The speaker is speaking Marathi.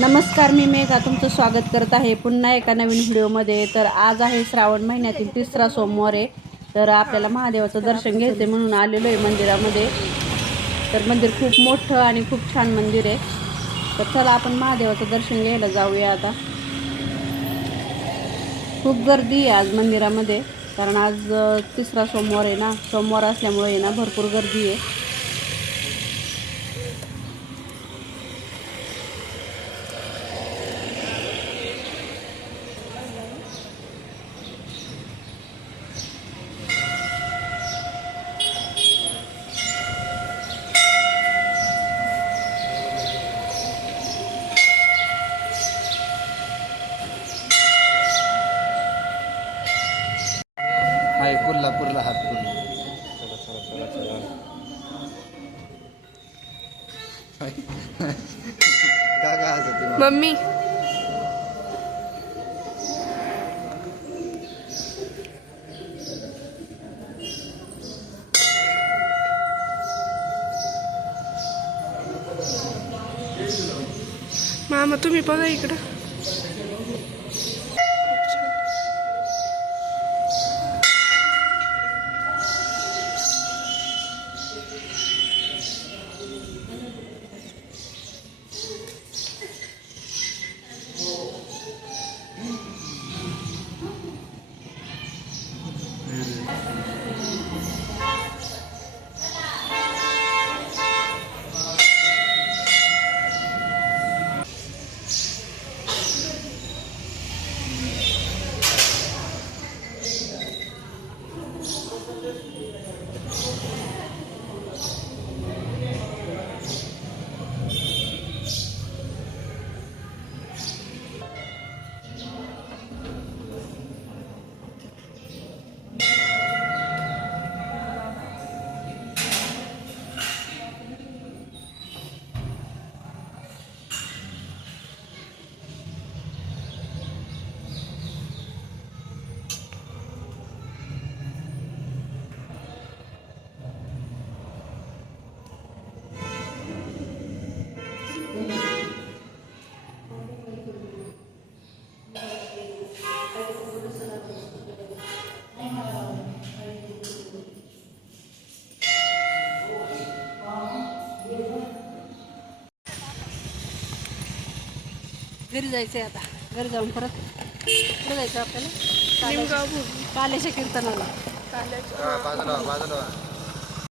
नमस्कार, मी मेघा तुमचं स्वागत करत आहे पुन्हा एका नवीन व्हिडिओमध्ये. तर आज आहे श्रावण महिन्यातील तिसरा सोमवार आहे. तर आपल्याला महादेवाचं दर्शन घ्यायचं म्हणून आलेलो आहे मंदिरामध्ये. तर मंदिर खूप मोठं आणि खूप छान मंदिर आहे. तर चला आपण महादेवाचं दर्शन घ्यायला जाऊया आता. खूप गर्दी आहे आज मंदिरामध्ये, कारण आज तिसरा सोमवार आहे ना. सोमवार असल्यामुळे ना भरपूर गर्दी आहे. हाय कोल्हापूरला हात पुरला. चला चला चला चला. का हसते मम्मी? मामा तुम्ही बघा इकडं. घरी जायचंय आता. घरी जाऊन परत कुठे जायचं आपल्याला? कालेच्या कीर्तनाला. बाजूला बाजूला.